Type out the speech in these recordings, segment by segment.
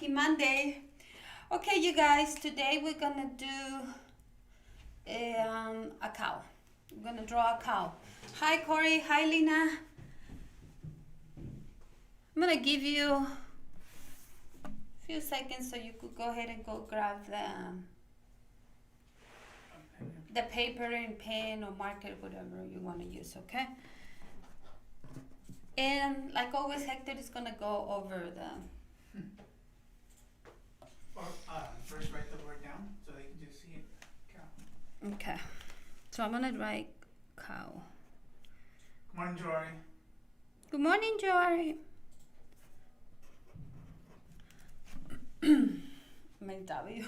Happy Monday. Okay, you guys, today we're gonna do a cow. We're gonna draw a cow. Hi, Corey. Hi, Lena. I'm gonna give you a few seconds so you could go ahead and go grab the paper and pen or marker, whatever you want to use, okay? And like always, Hector is gonna go over the. Or first write the word down so they can just see it. Cow. Okay. So I'm gonna write cow. Good morning, Jory. Good morning, Jory. Make W.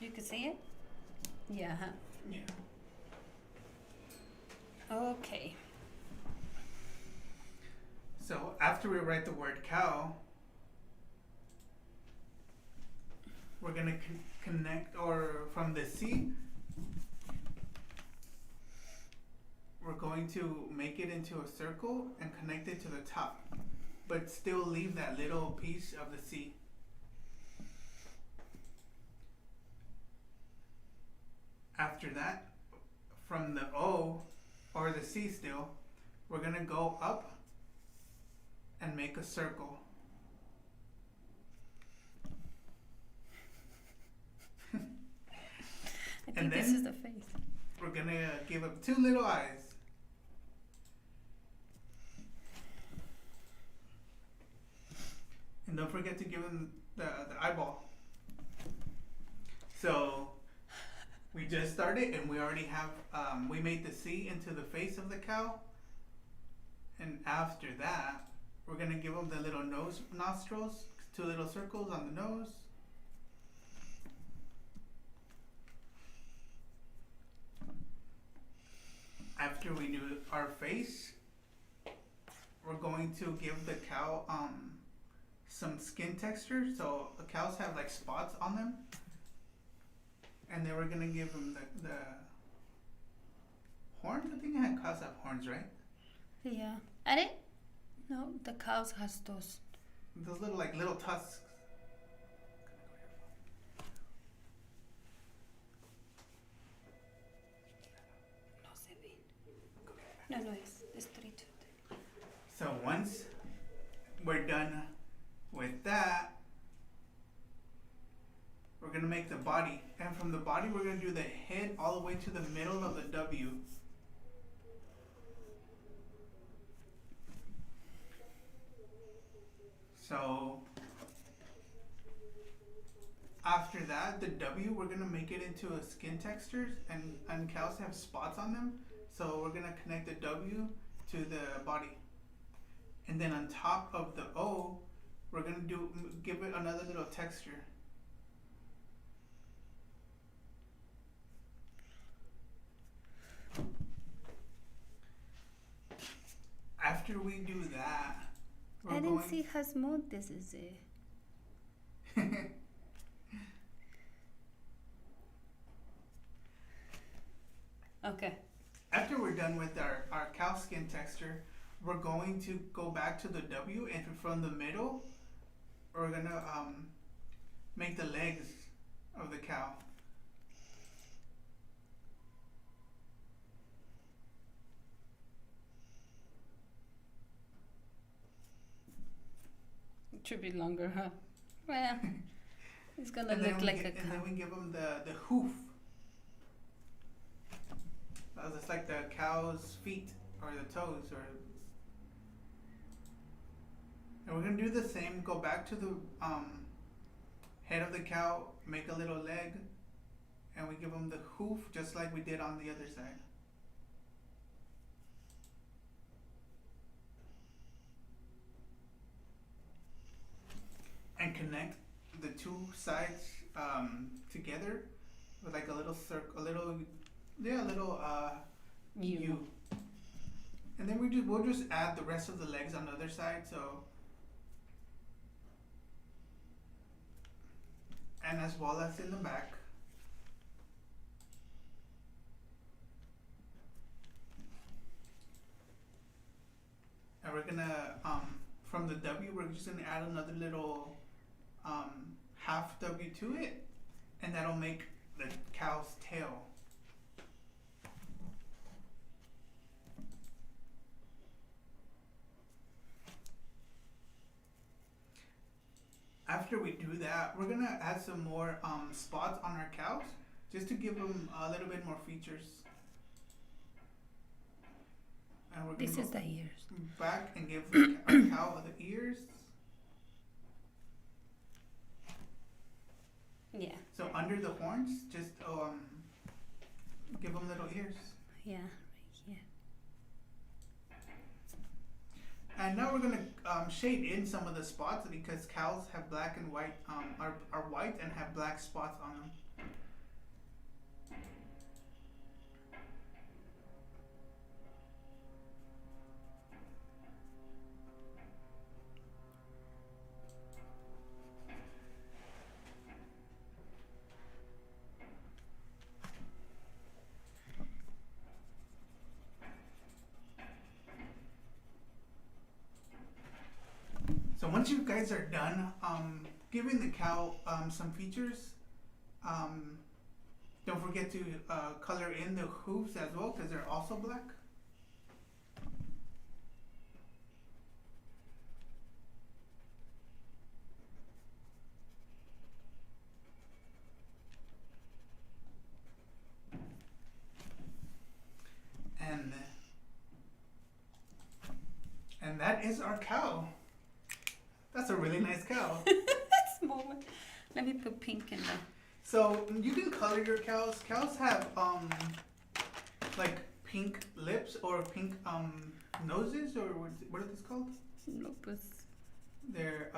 You can see it? Yeah. Huh? Yeah. Okay. So after we write the word cow, we're gonna connect, or from the C, we're going to make it into a circle and connect it to the top, but still leave that little piece of the C. After that, from the O, or the C still, we're gonna go up and make a circle. I think And this then- is the face. We're gonna give up two little eyes. And don't forget to give them the eyeball. So we just started and we already have, we made the C into the face of the cow. And after that, we're gonna give them the little nostrils, two little circles on the nose. After we do our face, we're going to give the cow some skin texture. So the cows have like spots on them, and then we're gonna give them the horns. I think cows have horns, right? Yeah. At it? No, the cows has those. Those little tusks. No se ve. No, no, es trito. So once we're done with that, we're gonna make the body, and from the body we're gonna do the head all the way to the middle of the W. So after that, the W, we're gonna make it into a skin textures, and cows have spots on them, so we're gonna connect the W to the body. And then on top of the O, we're gonna give it another little texture. After we do that, we're I didn't going see how smooth this is. Okay. After we're done with our cow skin texture, we're going to go back to the W, and from the middle, we're gonna make the legs of the cow. It should be longer, huh? Well, it's gonna And then look we like a and cow. then we give them the hoof. That's like the cow's feet or the toes, and we're gonna do the same. Go back to the head of the cow, make a little leg, and we give them the hoof just like we did on the other side. And connect the two sides together with like a little circle, a little U. And then we'll just add the rest of the legs on the other side. So, and as well as in the back. we're gonna from the W, we're just gonna add another little half W to it, and that'll make the cow's tail. After we do that, we're gonna add some more spots on our cows, just to give them a little bit more features. And we're This gonna is go the ears. back and give the our cow the ears. Yeah, So under the horns, just give them little ears. yeah, right here. And now we're gonna shade in some of the spots because cows have black and white, are white and have black spots on them. So once you guys are done giving the cow some features, don't forget to color in the hooves as well because they're also black. And that is our cow. That's a really nice cow. That's moment. Let me put pink in there. So you can color your cows. Cows have like pink lips or pink noses, or what are these called? Lupus. Their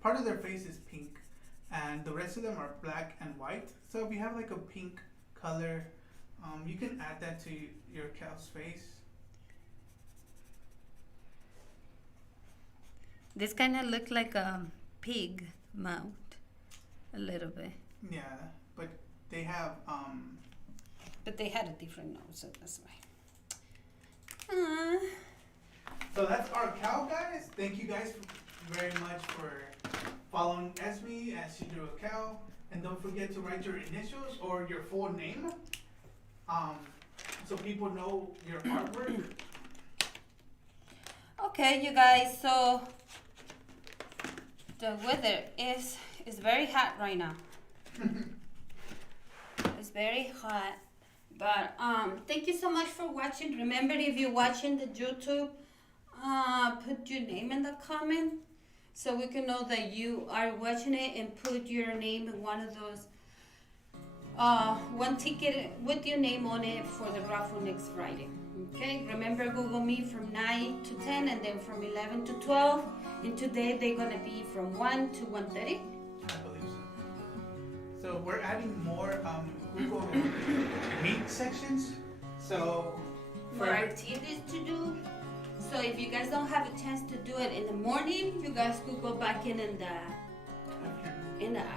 part of their face is pink, and the rest of them are black and white. So if you have like a pink color, you can add that to your cow's face. This kind of look like a pig mouth, a little bit. Yeah, but they have But they had a different nose, so that's why. So that's our cow, guys. Thank you guys very much for following Esme as she drew a cow. And don't forget to write your initials or your full name, so people know your artwork. Okay, you guys, so the weather is very hot right now. It's very hot. But thank you so much for watching. Remember, if you're watching the YouTube, put your name in the comment so we can know that you are watching it, and put your name in one of those one ticket with your name on it for the raffle next Friday. Okay, remember Google Meet from 9 to 10 and then from 11 to 12. And today they're gonna be from 1 to 1:30. I believe so. So we're adding more Google Meet sections. So For activities to do. So if you guys don't have a chance to do it in the morning, you guys could go back in the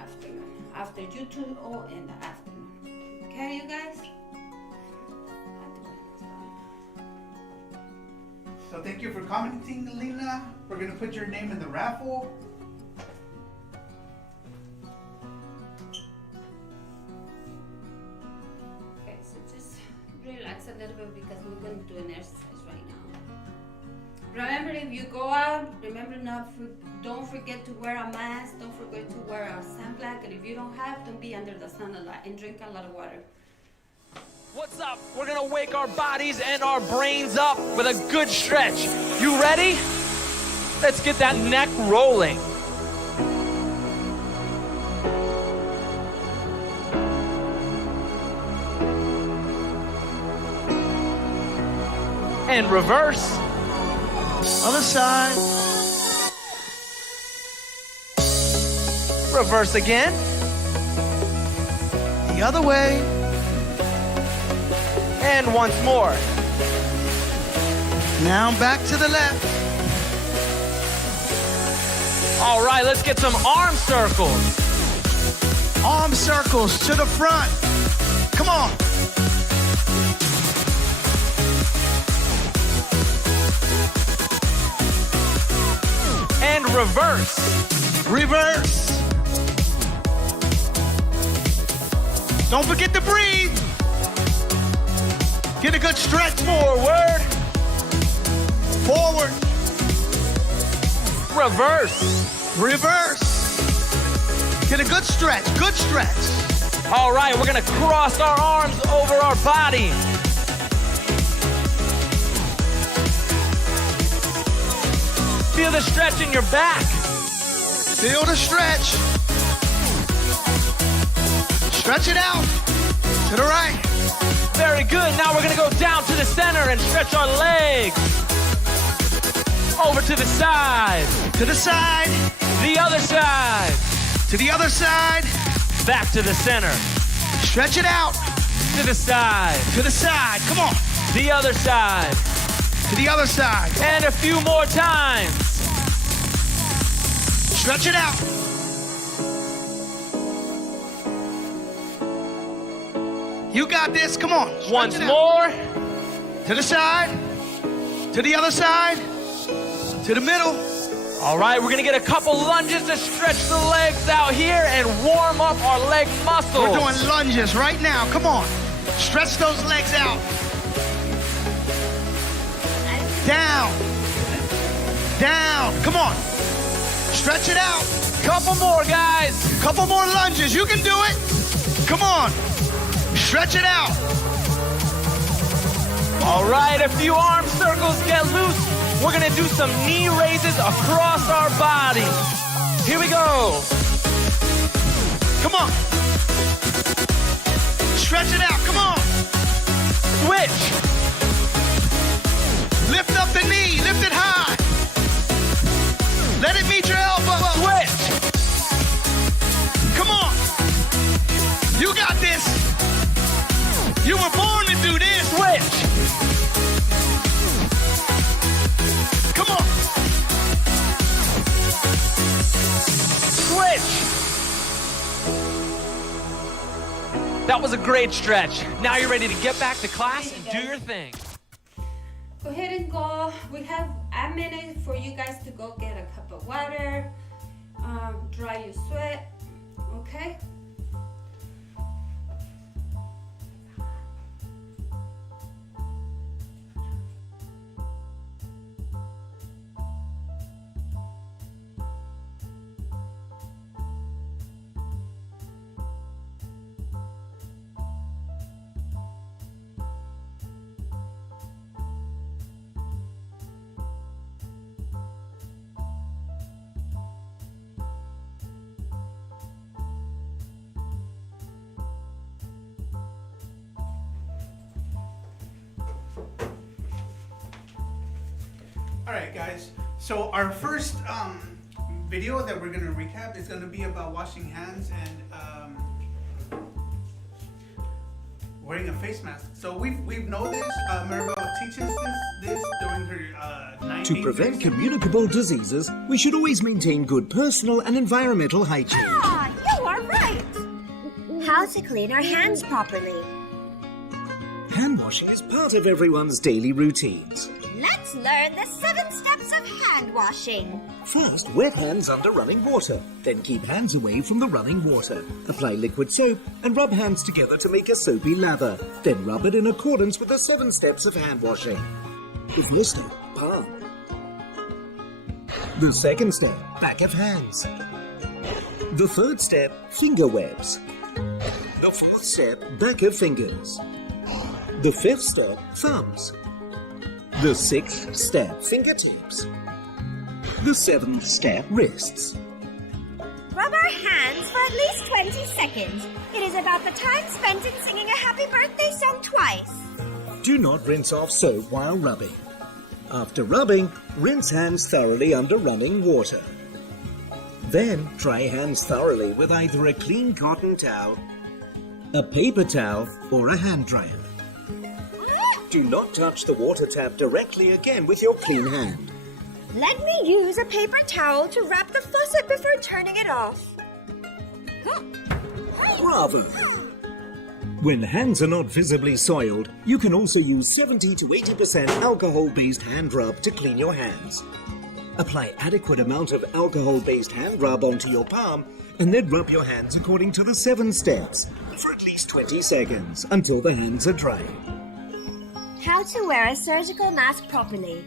afternoon. After YouTube or in the afternoon. Okay, you guys? So thank you for commenting, Lena. We're gonna put your name in the raffle. Okay, so just relax a little bit because we're going to do an exercise right now. Remember, if you go out, don't forget to wear a mask, don't forget to wear a sunblock, and if you don't have, don't be under the sun a lot, and drink a lot of water. What's up? We're gonna wake our bodies and our brains up with a good stretch. You ready? Let's get that neck rolling. And reverse. Other side. Reverse again. The other way. And once more. Now back to the left. All right, let's get some arm circles. Arm circles to the front. Come on. and reverse. Reverse. Don't forget to breathe. Get a good stretch. Forward, Forward. reverse. Reverse. Get a good stretch. Good stretch. All right, we're gonna cross our arms over our body. Feel the stretch in your back. Feel the stretch. Stretch it out. To the right. Very good. Now we're gonna go down to the center and stretch our legs. Over to the side. To the side. The other side. To the other side. Back to the center. Stretch it out. To the side. To the side. Come on. The other side. To the other side. And a few more times. Stretch it out. You got this. Come on. Stretch Once it out. more. To the side. To the other side. To the middle. All right, we're gonna get a couple lunges to stretch the legs out here and warm up our leg muscles. We're doing lunges right now. Come on. Stretch those legs out. Down. Down. Come on. Stretch it out. Couple more, guys. Couple more lunges. You can do it. Come on. Stretch it out. All right, a few arm circles get loose. We're gonna do some knee raises across our body. Here we go. Come on. Stretch it out. Come on. Switch. Lift up the knee. Lift it high. Let it meet your elbow. Switch. Come on. You got this. You were born to do this. Switch. Come on. Switch. That was a great stretch. Now you're ready to get back to class and do your thing. Go ahead and go. We have a minute for you guys to go get a cup of water, dry your sweat, okay? Alright guys, so our first video that we're going to recap is going to be about washing hands and wearing a face mask. So we know this, Maribel teaches this during her 9 To prevent communicable diseases, we should always maintain good personal and environmental hygiene. Ah, you are right. How to clean our hands properly. Hand washing is part of everyone's daily routines. Let's learn the 7 steps of hand washing. First, wet hands under running water. Then keep hands away from the running water. Apply liquid soap and rub hands together to make a soapy lather. Then rub it in accordance with the 7 steps of hand washing. The first step, palm. The second step, back of hands. The third step, finger webs. The fourth step, back of fingers. The fifth step, thumbs. The sixth step, fingertips. The seventh step, wrists. Rub our hands for at least 20 seconds. It is about the time spent in singing a happy birthday song twice. Do not rinse off soap while rubbing. After rubbing, rinse hands thoroughly under running water. Then, dry hands thoroughly with either a clean cotton towel, a paper towel, or a hand dryer. Do not touch the water tap directly again with your clean hand. Let me use a paper towel to wrap the faucet before turning it off. Bravo! When hands are not visibly soiled, you can also use 70 to 80% alcohol-based hand rub to clean your hands. Apply adequate amount of alcohol-based hand rub onto your palm and then rub your hands according to the 7 steps for at least 20 seconds until the hands are dry. How to wear a surgical mask properly.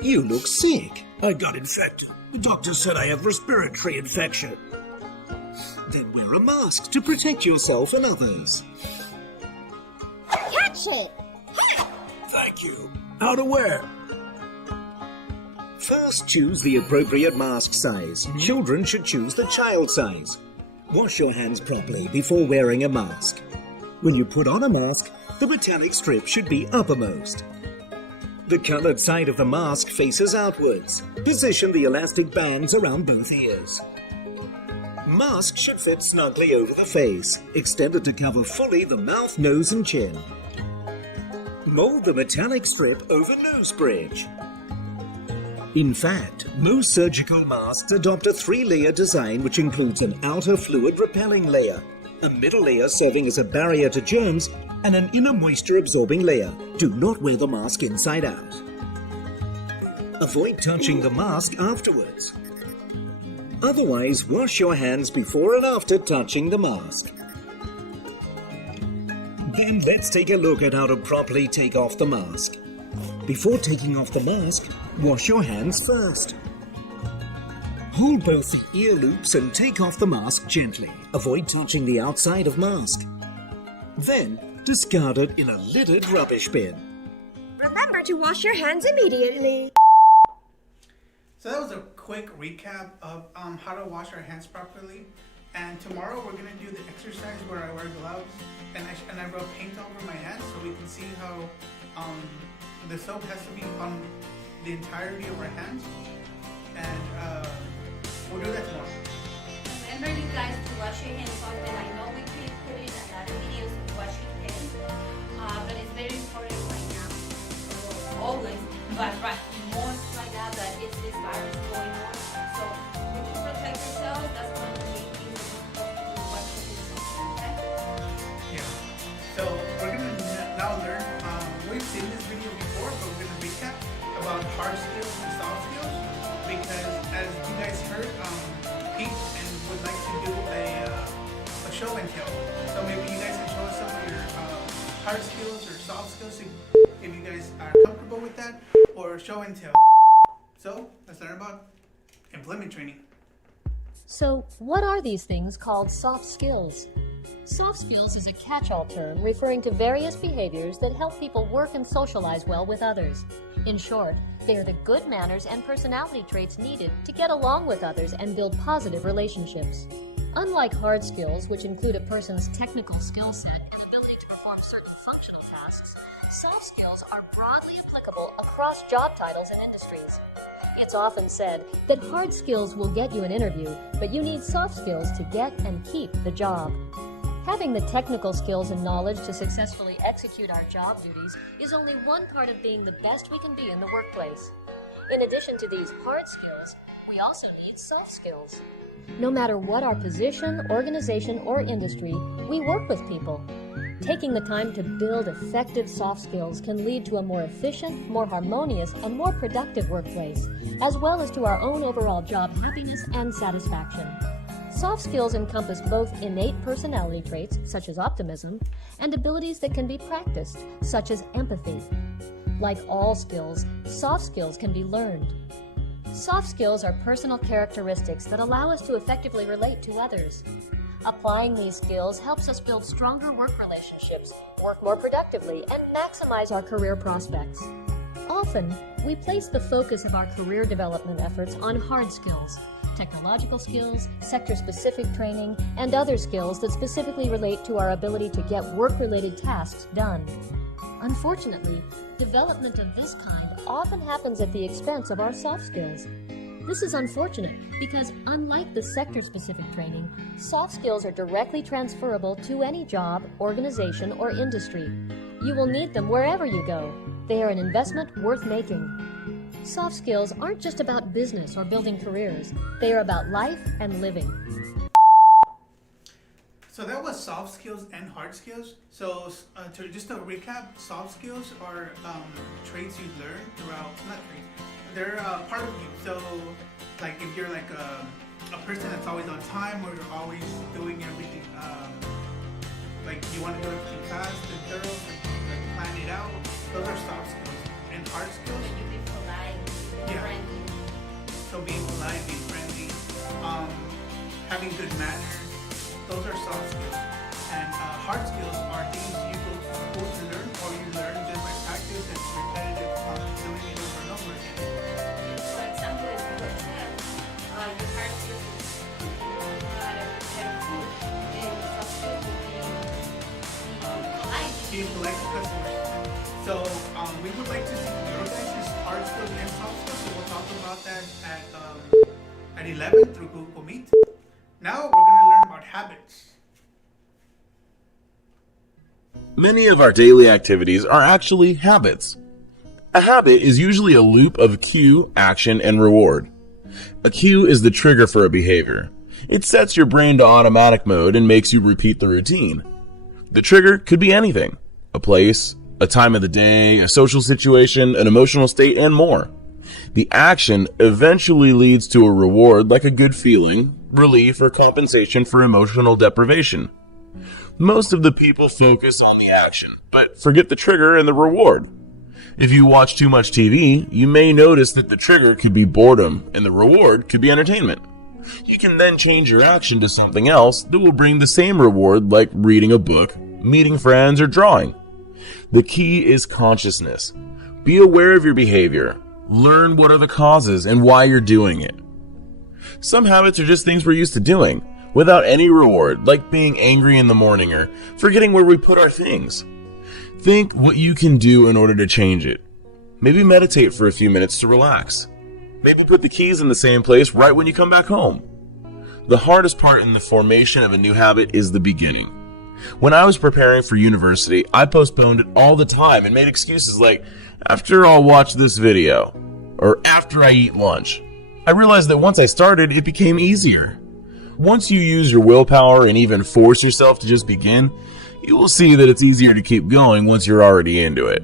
You look sick. I got infected. The doctor said I have respiratory infection. Then wear a mask to protect yourself and others. Catch it! Thank you. How to wear? First, choose the appropriate mask size. Children should choose the child size. Wash your hands properly before wearing a mask. When you put on a mask, the metallic strip should be uppermost. The colored side of the mask faces outwards. Position the elastic bands around both ears. Mask should fit snugly over the face, extended to cover fully the mouth, nose, and chin. Mold the metallic strip over nose bridge. In fact, most surgical masks adopt a 3-layer design which includes an outer fluid-repelling layer, a middle layer serving as a barrier to germs, and an inner moisture-absorbing layer. Do not wear the mask inside out. Avoid touching the mask afterwards. Otherwise, wash your hands before and after touching the mask. Then let's take a look at how to properly take off the mask. Before taking off the mask, wash your hands first. Hold both the ear loops and take off the mask gently. Avoid touching the outside of mask. Then, discard it in a lidded rubbish bin. Remember to wash your hands immediately. So that was a quick recap of how to wash our hands properly. And tomorrow we're gonna do the exercise where I wear gloves and I rub paint over my hands so we can see how the soap has to be on the entirety of our hands. And we'll do that tomorrow. Remember, you guys, to wash your hands often. I know we keep putting a lot of videos of washing hands, but it's very important right now. Always, but more right now that it's this virus going on. So we can protect ourselves. That's one of the main things we watch your hands, okay? Yeah. So we're gonna now learn. We've seen this video before, but we're gonna recap about hard skills and soft skills because, as you guys heard, Pete and would like to do a show and tell. So maybe you guys can show us some of your hard skills or soft skills if you guys are comfortable with that, or show and tell. So let's learn about employment training. So, what are these things called soft skills? Soft skills is a catch-all term referring to various behaviors that help people work and socialize well with others. In short, they are the good manners and personality traits needed to get along with others and build positive relationships. Unlike hard skills, which include a person's technical skill set and ability to perform certain functional tasks, soft skills are broadly applicable across job titles and industries. It's often said that hard skills will get you an interview, but you need soft skills to get and keep the job. Having the technical skills and knowledge to successfully execute our job duties is only one part of being the best we can be in the workplace. In addition to these hard skills, we also need soft skills. No matter what our position, organization, or industry, we work with people. Taking the time to build effective soft skills can lead to a more efficient, more harmonious, and more productive workplace, as well as to our own overall job happiness and satisfaction. Soft skills encompass both innate personality traits, such as optimism, and abilities that can be practiced, such as empathy. Like all skills, soft skills can be learned. Soft skills are personal characteristics that allow us to effectively relate to others. Applying these skills helps us build stronger work relationships, work more productively, and maximize our career prospects. Often, we place the focus of our career development efforts on hard skills, technological skills, sector-specific training, and other skills that specifically relate to our ability to get work-related tasks done. Unfortunately, development of this kind often happens at the expense of our soft skills. This is unfortunate because, unlike the sector-specific training, soft skills are directly transferable to any job, organization, or industry. You will need them wherever you go. They are an investment worth making. Soft skills aren't just about business or building careers. They are about life and living. So that was soft skills and hard skills. So just to recap, soft skills are traits you learn throughout, not traits, they're part of you. So, like if you're like a person that's always on time, or you're always doing everything, like you want to do everything fast and thorough, like plan it out. Those are soft skills. And hard skills. You be polite, be friendly. So being polite, being friendly, having good manners. Those are soft skills. And hard skills are things you go to school to learn, or you learn just by practice and repetitive doing it over and over again. For example, if you would say, your hard skills is you know how to prepare food, then soft skills would be polite. Being polite to customers. So we would like to see your guys' hard skills and soft skills. So we'll talk about that at 11 through Google Meet. Now we're going to learn about habits. Many of our daily activities are actually habits. A habit is usually a loop of cue, action, and reward. A cue is the trigger for a behavior. It sets your brain to automatic mode and makes you repeat the routine. The trigger could be anything: a place, a time of the day, a social situation, an emotional state, and more. The action eventually leads to a reward like a good feeling, relief, or compensation for emotional deprivation. Most of the people focus on the action, but forget the trigger and the reward. If you watch too much TV, you may notice that the trigger could be boredom and the reward could be entertainment. You can then change your action to something else that will bring the same reward, like reading a book, meeting friends, or drawing. The key is consciousness. Be aware of your behavior. Learn what are the causes and why you're doing it. Some habits are just things we're used to doing, without any reward, like being angry in the morning or forgetting where we put our things. Think what you can do in order to change it. Maybe meditate for a few minutes to relax. Maybe put the keys in the same place right when you come back home. The hardest part in the formation of a new habit is the beginning. When I was preparing for university, I postponed it all the time and made excuses like, after I'll watch this video, or after I eat lunch. I realized that once I started, it became easier. Once you use your willpower and even force yourself to just begin, you will see that it's easier to keep going once you're already into it.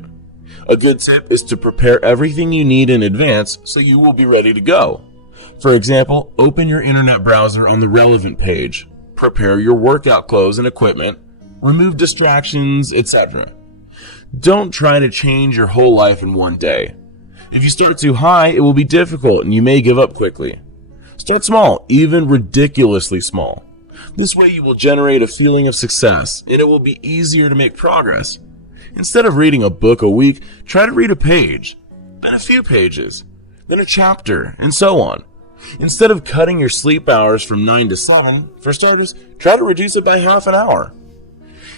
A good tip is to prepare everything you need in advance so you will be ready to go. For example, open your internet browser on the relevant page, prepare your workout clothes and equipment, remove distractions, etc. Don't try to change your whole life in one day. If you start too high, it will be difficult and you may give up quickly. Start small, even ridiculously small. This way you will generate a feeling of success and it will be easier to make progress. Instead of reading a book a week, try to read a page, then a few pages, then a chapter, and so on. Instead of cutting your sleep hours from 9 to 7, for starters, try to reduce it by half an hour.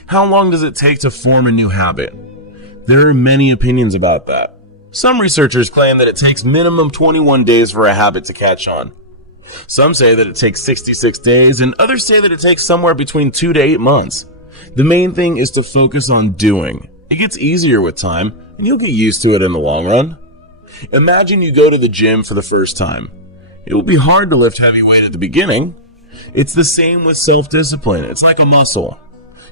How long does it take to form a new habit? There are many opinions about that. Some researchers claim that it takes minimum 21 days for a habit to catch on. Some say that it takes 66 days, and others say that it takes somewhere between 2 to 8 months. The main thing is to focus on doing. It gets easier with time, and you'll get used to it in the long run. Imagine you go to the gym for the first time. It will be hard to lift heavy weight at the beginning. It's the same with self-discipline. It's like a muscle.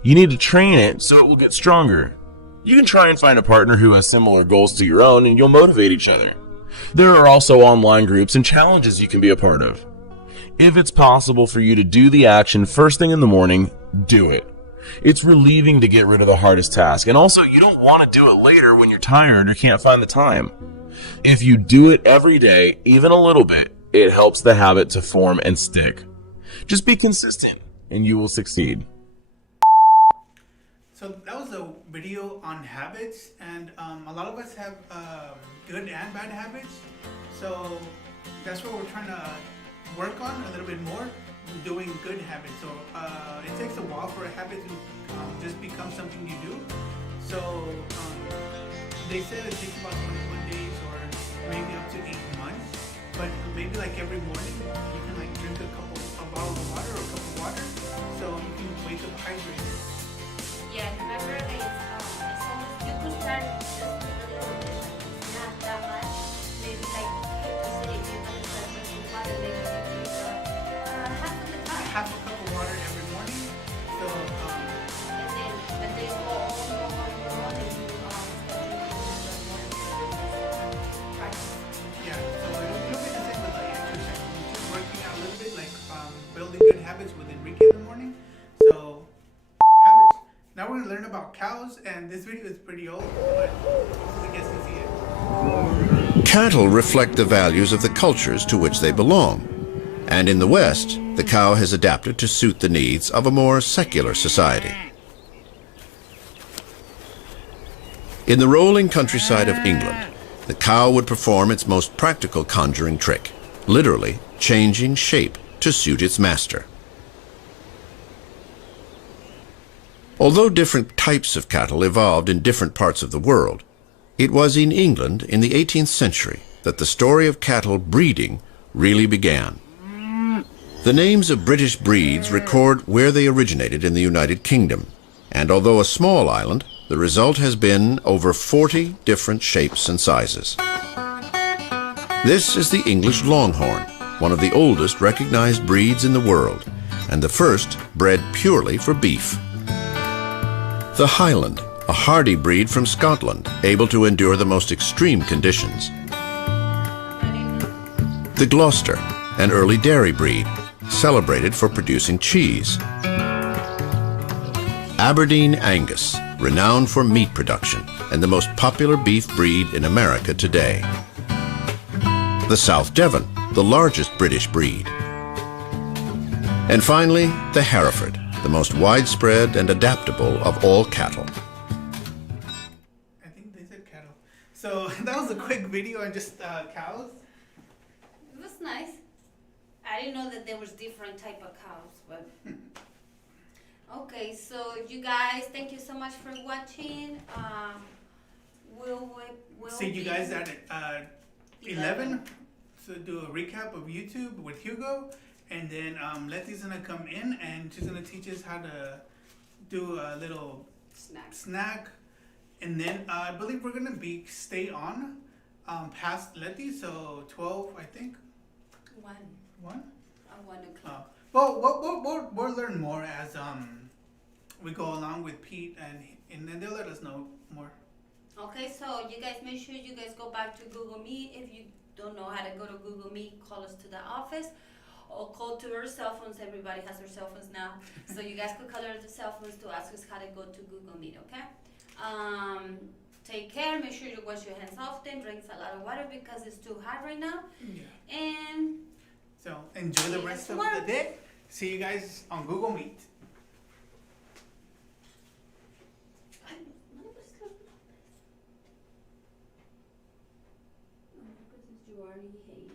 You need to train it so it will get stronger. You can try and find a partner who has similar goals to your own, and you'll motivate each other. There are also online groups and challenges you can be a part of. If it's possible for you to do the action first thing in the morning, do it. It's relieving to get rid of the hardest task, and also you don't want to do it later when you're tired or can't find the time. If you do it every day, even a little bit, it helps the habit to form and stick. Just be consistent, and you will succeed. So that was a video on habits, and a lot of us have good and bad habits. So that's what we're trying to work on a little bit more, doing good habits. So it takes a while for a habit to just become something you do. So they said it takes about 21 days or maybe up to 8 months. But maybe like every morning you can like drink a bottle of water or a cup of water, so you can wake up hydrated. Yeah, remember that it's almost, you could start just with a little bit, like not that much. Maybe like you say if you're gonna start drinking water, maybe you drink half of the time. Half a cup of water every morning. So And then go on and you start drinking in the morning. Practice. yeah. about cows, and this video is pretty old, but hopefully you guys can see it. Cattle reflect the values of the cultures to which they belong. And in the West, the cow has adapted to suit the needs of a more secular society. In the rolling countryside of England, the cow would perform its most practical conjuring trick, literally changing shape to suit its master. Although different types of cattle evolved in different parts of the world, it was in England in the 18th century that the story of cattle breeding really began. The names of British breeds record where they originated in the United Kingdom, and although a small island, the result has been over 40 different shapes and sizes. This is the English Longhorn, one of the oldest recognized breeds in the world, and the first bred purely for beef. The Highland, a hardy breed from Scotland, able to endure the most extreme conditions. The Gloucester, an early dairy breed, celebrated for producing cheese. Aberdeen Angus, renowned for meat production and the most popular beef breed in America today. The South Devon, the largest British breed. And finally, the Hereford, the most widespread and adaptable of all cattle. I think they said cattle. So that was a quick video on just cows. It was nice. I didn't know that there was different type of cows, but okay. So you guys, thank you so much for watching. We'll See you guys at 11. So do a recap of YouTube with Hugo, and then Letty's gonna come in and she's gonna teach us how to do a little snack, and then I believe we're gonna stay on past Letty, so 12 I think. 1 o'clock. Well, we'll learn more as we go along with Pete, and then they'll let us know more. Okay, so you guys make sure you guys go back to Google Meet. If you don't know how to go to Google Meet, call us to the office or call to our cell phones. Everybody has their cell phones now. So you guys could call our cell phones to ask us how to go to Google Meet, okay? Take care. Make sure you wash your hands often. Drink a lot of water because it's too hot right now. Yeah. And So enjoy the rest of the day. See you guys on Google Meet. you already hate